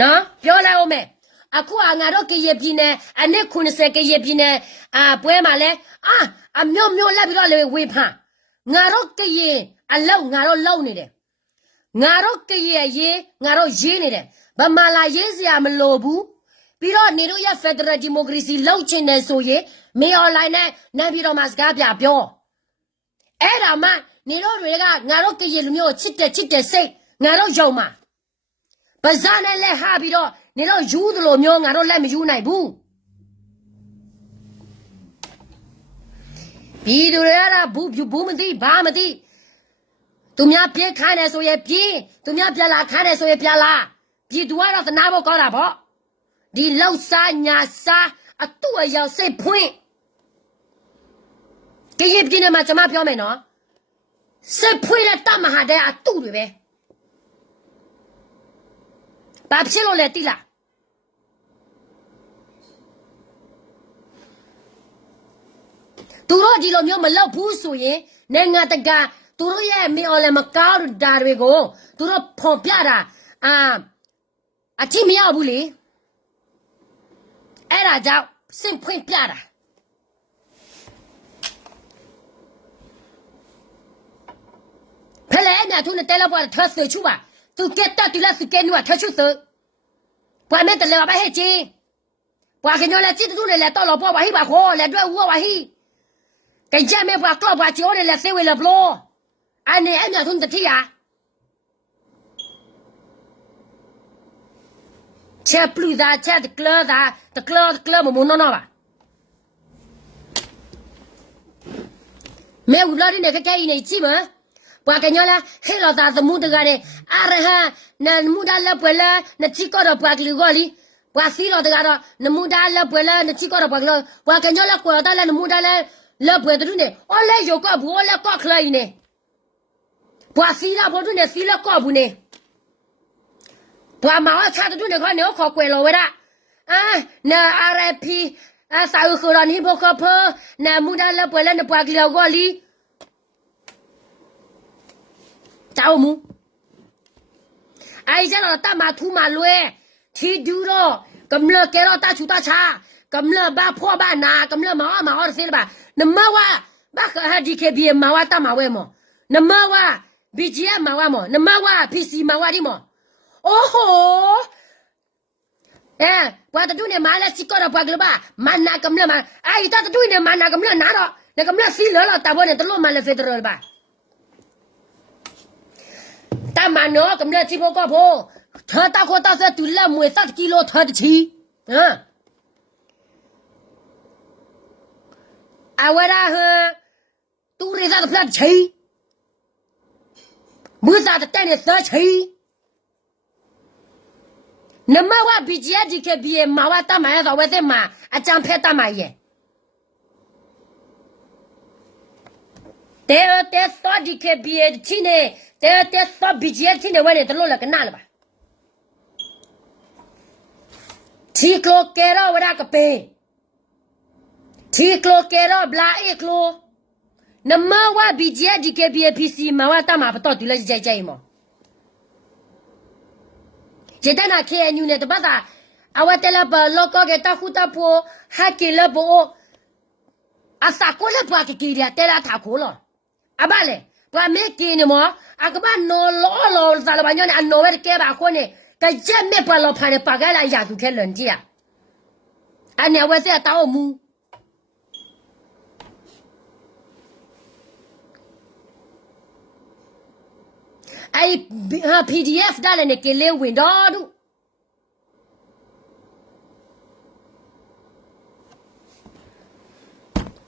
နော်ပြောလိုက်အောင်မယ်အခုငါတို့ကရေပြည်နယ်အနစ်90ကရေပြည်နယ်ပွဲမှာလဲအမျိုးလက်ပြီးတော့လေဝေဖန်ငါတို့ကရေအလောက်ငါတို့လုံနေတယ်ငါတို့ကရေရေးငါတို့ရေးနေတယ်ဗမာလာရေးစရာမလိုဘူးပြီးတော့နေတို့ရဲ့ Federal Democracy လောက်ချင်တယ်ဆိုရင်မေအွန်လိုင်းနဲ့နိုင်ပြီးတော့မှစကားပြပြောအဲ့ဒါမှနေတို့တွေကငါတို့ကရေလူမျိုးချစ်တယ်စိတ်ငါတို့ယုံမှာပဇာနဲ့လက်ဟာပြီးတော့နေတော့ယူသလိုမျိုးငါတို့လက်မယူနိုင်ဘူးပြည်သူတွေကတော့ဘူးမသိဘာမသိသူများပြေးခိုင်းတယ်ဆိုရင်ပြေးသူများပြလာခိုင်းတယ်ဆိုရင်ပြလာပြည်သူကတော့သနာဖို့ကောင်းတာပေါ့ဒီလောက်စားညာစားအတူအယောင်စိတ်ဖွင့်ကြည့်ပြင်းနေမှာကျွန်မပြောမယ်နော်စိတ်ဖွင့်တဲ့တမဟာတဲ့အတူတွေပဲဘာဖြစ်လို့လဲတိလားသူတို့ဒီလိုမျိုးမလုပ်ဘူးဆိုရင်နိုင်ငံတကာသူတို့ရဲ့မင်းအော်လည်းမကောင်းတာတွေကိုသူတို့ဖော်ပြတာအတိမရောက်ဘူးလေအဲ့ဒါကြောင့်စင်ဖွင့်ပြတာဖလဲအမြတ်သူနဲ့တဲလောက်ပေါ်ထဆွေချူပါသူကက်တာတူလာစကဲနွားထချူသပွားမဲတလေပါဟဲ့ချင်းပွားကညောလာချစ်တူလေတော့လောပေါ်ပါဟိပါခေါ်လေတွေ့ဦးပါဟိကကြမဲပွားကလောပွားချိုးလေဆေဝေလဘလောအနေအမြတ်သူတတိယချက်ပလူသာချက်တကလမမနော်နော်ပါ me ulari ne ke ine chima pa kanyola helo ta muda gare araha na muda la pela na chiko ro pa goli pa silo da na muda la pela na chiko ro pa kanyola ko ta la na muda la pela ne ole yo ko bu ole ko klai ne pa sila bo ne sila ko bu ne pa ma cha tu ne ko ne ko kwe lo we da na RP sa u ko ni bo ko pho na muda la pela na pa goli cháu mu ai ra là ta mà thu mà lue thì đủ rồi cầm lơ cái đó ta chú ta cha cầm lơ ba pho ba na cầm lơ mà ở đây ba nằm mơ wa ba khờ ha đi cái bia mà wa ta mà we mo nằm mơ wa BGM mà wa mo nằm mơ wa PC mà wa đi mo oh qua ta đu này mà là chỉ có được ba cái ba mà na cầm lơ mà ai ta đu này mà na cầm lơ na đó na cầm lơ xí lơ là ta bữa này ta lo mà là phê rồi ba ta mà nó cầm lên chi bố có bố thơ ta có ta sẽ tụi là 17 kilo thơ thì chi vậy ra hả tu đi ra tập lên chi bữa ra tập tên này sơ chi nằm mà qua bị chết thì cái bị mà qua ta mà rồi vậy mà chẳng phải ta mà vậy thế sao thì cái bị chi này thế sao bị chết thì này vậy này tao lo cái nào ba thì kilo kê đó vậy ra cái bể thì kilo kê đó bla kilo nằm mà qua bị chết thì cái bị PC mà qua ta mà bắt đầu tụi lấy chạy mà chỉ ta nói cái như này tao bắt à vậy tao là bà lo cái ta hút ta po hai kilo po sao có là ba cái kia tao là tháo khổ rồi ba lệ ba mấy kia này mà các bạn nó lo sao là bao nhiêu này anh nói cái bà con này cái chân mấy bà lo phải này bà cái là giả tụ cái lần gì à anh này vậy sẽ tao mu ai PDF đó là này cái leo win đó đủ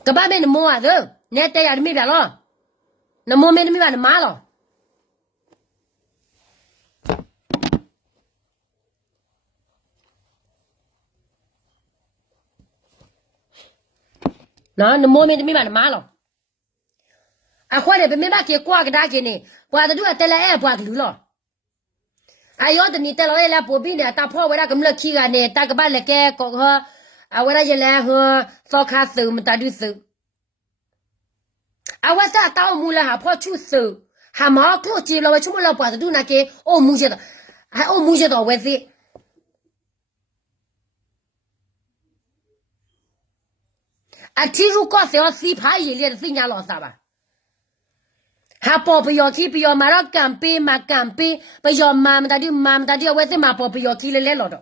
các bạn bên mua à đó nè tay ăn mấy bà lo nằm mua mấy bà nằm má lo nó nằm mua mấy bà nằm má lo khoan này mấy bà kia qua cái đá kia này qua từ đuôi tay lại qua cái lú lo ai ở đây tay lại là bố bên này ta phô với ta cầm lợn kia cái này ta các bạn lại cái có hả với ta giờ là hả sao khá sự mà ta đi sự vậy ta tao mua là hả phô chút sự hả mà có chỉ là chúng mình là bỏ từ đuôi này cái mua gì đó hả mua gì đó vậy gì chỉรู้ก็เสียสีพายเลยสิญาลอซาบะหาปอไปยอคีไปยอมาแล้วกัมปีมากัมปีไปยอมามันตาดิเอาไว้สิมาปอไปยอคีเลยหรอดอ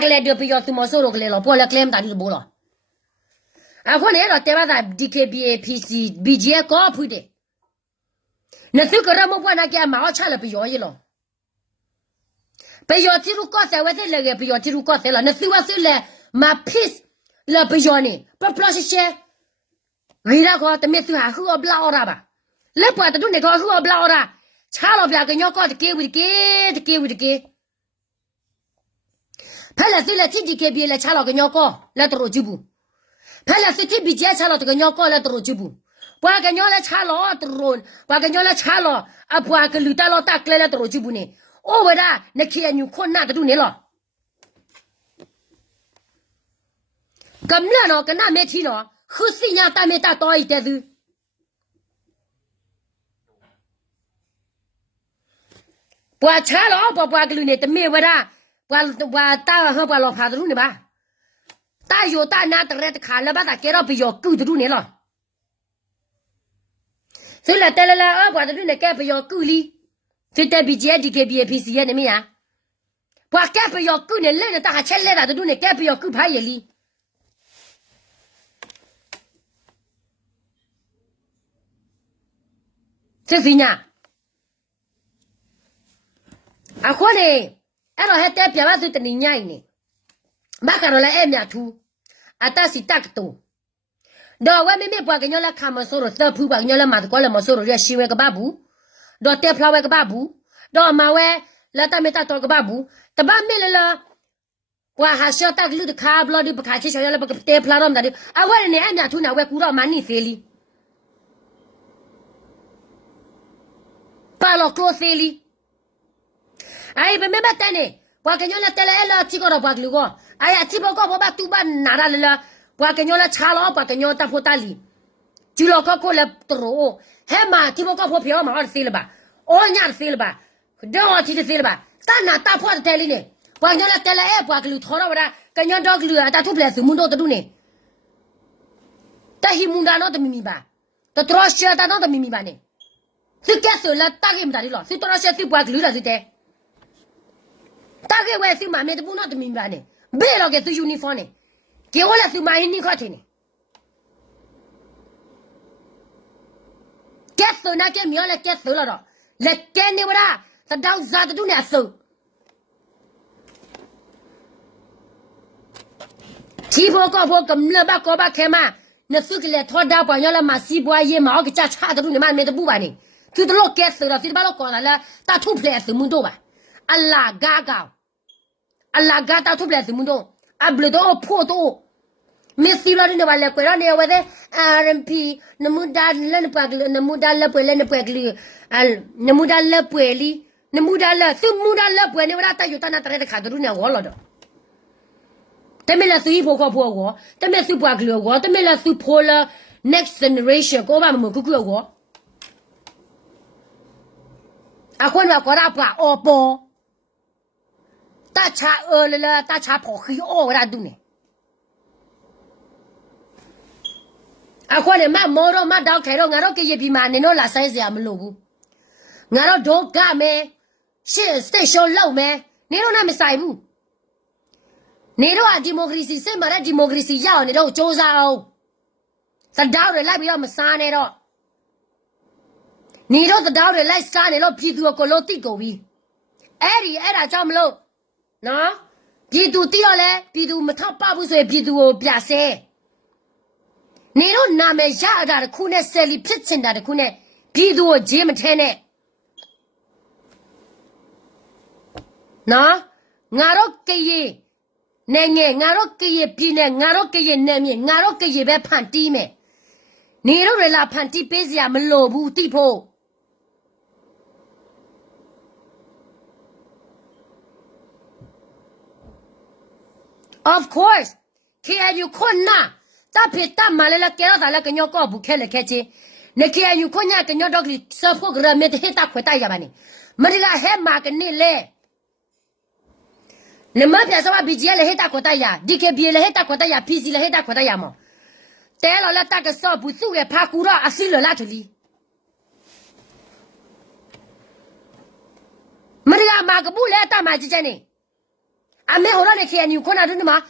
กเลยเดี๋ยวไปยอสมอโซโรกเลยหรอพอแล้วเคลมตาดิบ่หรอคนนี้หรอแต่ว่า DKBA PC BGA ก็พูดดินั่นคือก็เราไม่ว่านะแกมาเอาชาเลยไปยอยี่หรอไปยอที่รู้ก็เสียไว้สิเลยไปยอที่รู้ก็เสียหรอนั่นคือว่าสิเลยมาพีซเลยไปยอนี่ปะพลาสเชรีละก็แต่ไม่สิหาหัวบลาอราบะแล้วปะแต่ดูเนี่ยก็หัวบลาอราชาเราเปียกยอก็ตะเกียวิตะเกียพะละสิละที่ DKBA ละชาเราก็ยอก็แล้วตรอจิบุพะละสิที่ BGA ชาเราตะยอก็แล้วตรอจิบุปะกันยอละชาเราตรอนปะกันยอละชาเราอะปะกะลุตาเราตะกแล้วตรอจิบุนี่โอ้เวดานะเคียญูคนน่ะตะดูเนี่ยหรอกำลังเนาะกันน่ะเมทีเนาะคือสิญาตาเมตาต่ออีแต่ดูปะชาเราปะกะลุเนี่ยตะเมเวดาปะตาเฮาปะเราพาตะดูเนี่ยบาตาโยตานาตะเรตะขาละบาตะเกเราไปยอกูตะดูเนี่ยหรอสิละตะละปะตะดูเนี่ยแกไปยอกูลีสิตะ BGA DKBA PC เนี่ยมีอ่ะปะแกไปยอกูเนี่ยเล่นตะหาเชเล่ตะดูเนี่ยแกไปยอกูพายลีสิญาအခုနေအဲ့တော့ဟဲ့တဲ့ပြပါစတနေညိုင်းနေဘာကရလဲအဲ့မြတ်သူအတစီတက်တူ do we me bwa kenyola kama soro the pu ba kenyola ma ko le mo soro ya shiwe ka babu do te flower ka babu do ma we la ta meta to ka babu ta ba me la wa ha sho ta lu de ka blo di ba ka chi sho ya la ba te flower rom da di a we ne a nya thu na we ku ro ma ni feli pa lo close feli ai be me ba ta ne bwa kenyola tele ela chi ko ro bwa lu ko ai a chi bo ko ba tu ba na ra la bwa kenyola cha lo bwa kenyola ta pho ta li ji lo ko le tro he ma ti bo ko pho phyo ma ha se le ba o nya se le ba do chi se le ba ta na ta pho te li ne bwa kenyola tele e bwa lu tho ro ba kenyola dog lu ta thu ple su mun do tu ne ta hi mun da no de mi mi ba ta tro sha ta no de mi mi ba ne si ke so la ta ke mi da li lo si tro sha si bwa lu la si te ta ke we si ma me de bu no de mi ba ne be lo ke tu uniform ne ke o la su ma ni kho thi ne ke so na ke mi o la ke so lo do le ke ni wa ta dau za tu ne a so chi bo kam le ba ko ba ke ma ne su ke le tho da ba yo la ma si bwa ye ma o ke cha cha tu ne ma me de bu ba ne tu de lo ke so lo si ba lo ko la ta thu ple su mun do ba alla ga ta thu ple su mun do a ble do pho do Messi lo ni wale ko ne wede RMP namuda le pagli namuda le pwe le pagli al namuda le pweli namuda le su muda le pwe ne wala ta yu ta na tare ka du ne wo lo do teme la su pho ko teme su pagli wo teme la su pho la next generation ko ba mo ku wo akon wa ko ra pa opo ta cha le ta cha pho khi o ra du ne ako le ma moro ma dao khe ro nga ro ke ye bi ma ne no la sai sia ma lo bu nga ro do ga me shit station lo me ne ro na ma sai bu ne ro a democracy စစ်မှာတဲ့ democracy ရအောင်နေတော့စ조사အောင်သတောက်တွေလိုက်ပြီးတော့မစားနဲ့တော့နေတော့သတောက်တွေလိုက်စားနေတော့ပြည်သူကိုလို့တိကုန်ပြီအဲ့ဒါကြောင့်မလို့နော်ပြည်သူတိတော့လဲပြည်သူမထောက်ပဘူးဆိုရင်ပြည်သူကိုပြဆဲနေတော့နာမည်ရတာတခုနဲ့ဆယ်လီဖြစ်ချင်တာတခုနဲ့ပြည်သူကိုဂျင်းမထဲနဲ့နော်ငါတို့ကရေနိုင်ငံငါတို့ကရေပြည်နယ်ငါတို့ကရေနယ်မြေငါတို့ကရေပဲဖန်တီးမယ်နေတို့တွေလာဖန်တီးပေးစရာမလိုဘူးတိဖို့of course KNU ခွန်းနာta peta malela kera dala kenyo ko bukhele keche ne ke ayu konya kenyo dogli safo grame te ta khweta ya bani mariga he ma ke ni le ne ma pya sa ba bgl le he ta khweta ya dkb le he ta khweta ya pc le he ta khweta ya mo te lo la ta ke so bu su ke pha ku ro asi lo la thuli mariga ma ke bu le ta ma ji chen ni ame ho ro ne ke ayu kona du ni ma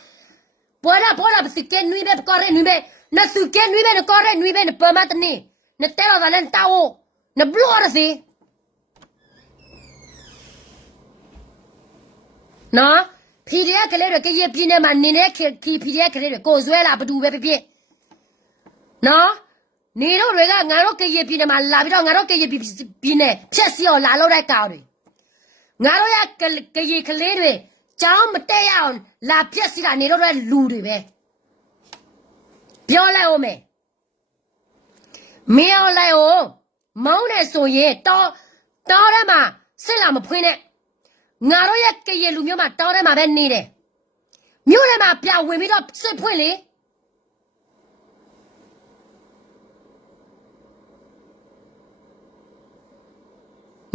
Bora basi ke nui be kore nui be na su ke nui be na kore nui be na permat ni na telo dalen tao na blora si no PDF ကလေးတွေကရေပြင်းနေမှာနေနေPDF ကလေးတွေကိုဇွဲလာဘဒူပဲဖြစ်နော်နေတော့တွေကငါတို့ကရေပြင်းနေမှာလာပြီးတော့ငါတို့ကရေပြင်းနေဖြက်စီအောင်လာလို့တဲ့ကောင်တွေငါတို့ရကရေကလေးတွေကျောင်းမတက်ရအောင်လာပြက်စီတာနေတော့တဲ့လူတွေပဲပြောလိုက်အောင်မယ်မင်းအောင်လိုက်အောင်မောင်းနေဆိုရင်တောထဲမှာစစ်လာမဖွင့်နဲ့ငါတို့ရဲ့ကရေလူမျိုးမှာတောထဲမှာပဲနေတယ်မြို့ထဲမှာပြဝင်ပြီးတော့စစ်ဖွင့်လေ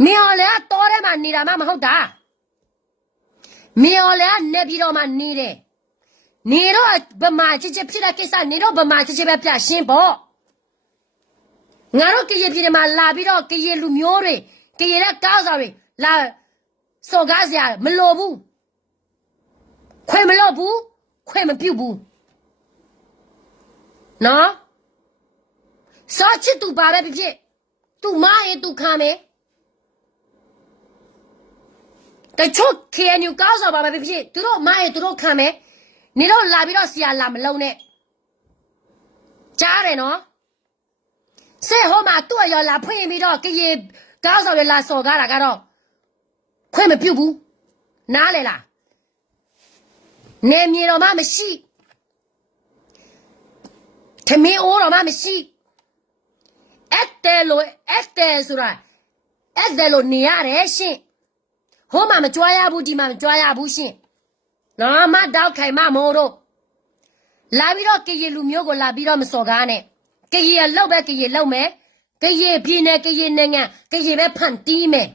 မင်းအောင်လည်းတောထဲမှာနေတာမှမဟုတ်တာမင်းော်လည်းနေပြီးတော့မှနေတယ်နေတော့ဗမာချစ်ချစ်ဖြစ်တဲ့ကိစ္စနေတော့ဗမာချစ်ချစ်ပဲပြရှင်းပေါ့ငါတို့ကရေပြည်မှာလာပြီးတော့ကရေလူမျိုးတွေကရေတဲ့ကားစားတွေလာစော်ကားစရာမလိုဘူးခွေမလို့ဘူးခွေမပြုတ်ဘူးနော်စောချစ်သူပါပဲဖြစ်သူမရင်သူခံမယ်တချို့ KNU ကောင်းစားပါပဲဖြစ်သူတို့မရင်သူတို့ခံမယ်နေတော့လာပြီးတော့ဆရာလာမလုံးနဲ့ ကြားတယ်နော်စေဟိုမှာသူ့ရောလာဖွင့်ပြီးတော့ကရေကောင်းဆောင်ရလာစော်ကားတာကတော့ခွင့်မပြုဘူးနားလေလားနေမြေတော်မှမရှိထမင်းအိုးတော်မှမရှိအဲ့တဲဆိုတာအဲ့တဲလို့နေရတယ်ရှင်ဟိုမှာမကြွားရဘူးဒီမှာမကြွားရဘူးရှင်နော်မတောက်ခိုင်မမိုးတို့လာပြီးတော့ကရေလူမျိုးကိုလာပြီးတော့မစော်ကားနဲ့ကရေလောက်ပဲကရေလောက်မယ်ကရေပြင်းနေကရေနိုင်ငံကရေပဲဖန်တီးမယ်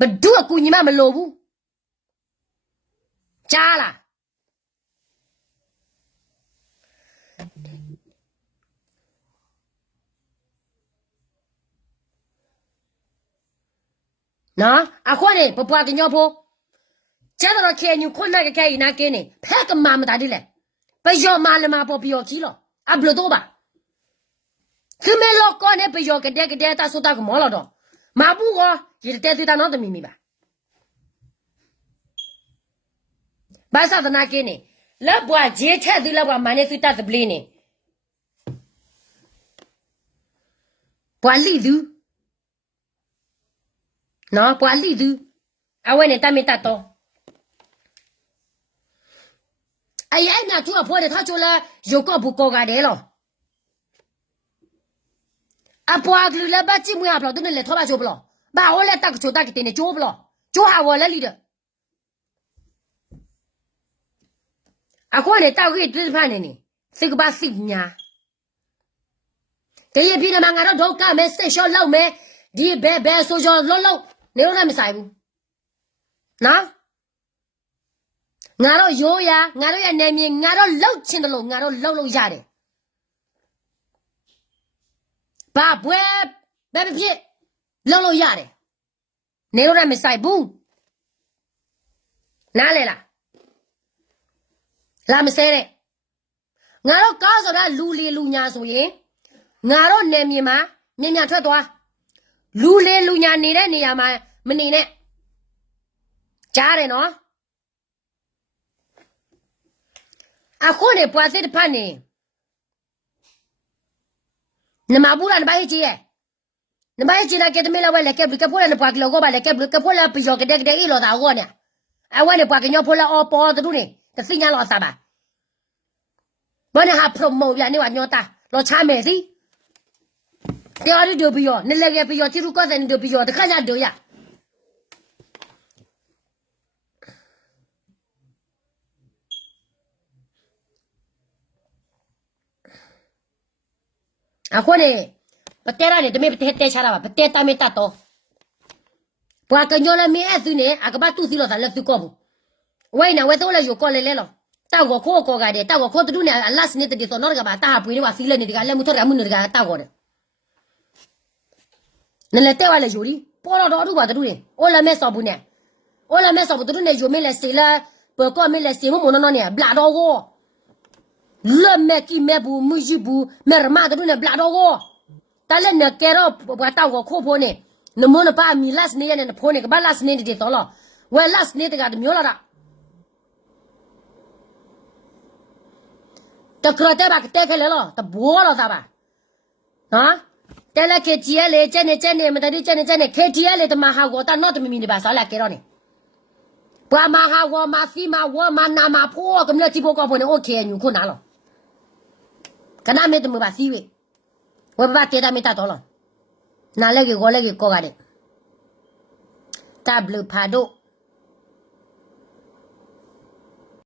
ဘဒုအကူညီမမလိုဘူးကြားလားနော်အခုနေပပွားကညောဖို့ကျတော့ခဲညခုနကခဲနာကင်းနေဖက်ကမမတာဒီလေပယောမာလမပေါ်ပြောခီလောအဘလတော့ပါခမဲလောကောနေပယောကတဲ့တာဆိုတာကမောလာတော့မဘူးကောရတဲ့တူတာနော်တမီမီပါဘာသာတနာကင်းနေလက်ဘွားဂျေချက်သူလက်ဘွားမနေသူတတ်တပလင်းနေဘွာလီသူနော်ဘွာလီသူအဝဲနဲ့တမီတတ်တော့哎呀，那主要婆的他就来有个不高干的了。啊，婆个来把积木也不了，都能来掏把就不了，把我来打个球打个点的就不了，就还我来里的。啊，我来打个最盘的呢，这个把谁呀？这一批的嘛，俺都干没谁小老没，你别说叫老，你有那么晒不？那？ငါတို့ရိုးရငါတို့ရဲ့နေမြေငါတို့လှုပ်ချင်တယ်လို့ငါတို့လှုပ်လို့ရတယ်ဘာပွဲဘယ်ဖြစ်လှုပ်လို့ရတယ်နေတော့မဆိုင်ဘူးနားလေလားလာမစဲတဲ့ငါတို့ကားဆိုတာလူလီလူညာဆိုရင်ငါတို့နေမြေမှာမြင်မြန်ထွက်သွားလူလီလူညာနေတဲ့နေရာမှာမနေနဲ့ကြားတယ်နော်အခုနေပွားစစ်ဖတ်နေနမဘူးလားနမဟိကြီးရဲ့နမဟိကြီးနာကဲတမီလာဝဲလက်ကပ်ကဖိုးလည်းပွားကလောကပါလက်ကပ်ကဖိုးလည်းပြောကတဲ့အေးလောတာဟောနေအဝဲနေပွားကညောဖိုးလည်းအော်ပေါ်တူနေတသိညာလောစားပါဘာနေဟာပရိုမိုရနေဝညောတာလောချမယ်စီတရားရီဒိုဘီယောနလည်းကဘီယောတီရူကောစန်ဒိုဘီယောတခါကြဒိုရအခုနေပတဲရနေတမေပတဲတဲချတာပါပတဲတမေတတ်တော့ဘွာကညောလည်းမင်းအဲ့သူနေအကပတ်သူစီလို့သာလက်သူကောဘူးဝိုင်းနေဝဲတော့လေယူကောလေလေလောတောက်ကိုခိုးကောကတဲ့တောက်ကိုခိုးတူနေအလတ်စနေတဲ့ဆိုတော့ကပါတာပွေးနေပါစီလက်နေတကလက်မှုထွက်ရမှုနေတကတောက်ကောတယ်နလေတဲဝါလေယူရီပေါ်တော့တူပါတူနေအိုလာမဲဆော်ဘူးနေအိုလာမဲဆော်ဘူးတူနေယူမဲလေစီလာပေါ်ကောမဲလေစီမမနော်နေဘလာတော့ကိုle meki mebu mujibu merma de ne blado go tale ne kero bata go kho pho ne no mo na pa mi las ne ne pho ne ka ba las ne de to lo we las ne de ga de myo la da ta kro te ba te ke le lo ta bo lo sa ba ha te la ke ji le che ne ma ta di che ne ke ji le ta ma ha go ta no de mi mi ne ba sa la ke ro ne ba ma ha go ma fi ma wo ma na ma pho ko ne ti pho ko pho ne o ke nyu ko na loကနမေတမပါစီဝေဝဘတေတာမေတာတော့လားနားလေကိုလေကိုကတဲ့တဘလဖာဒို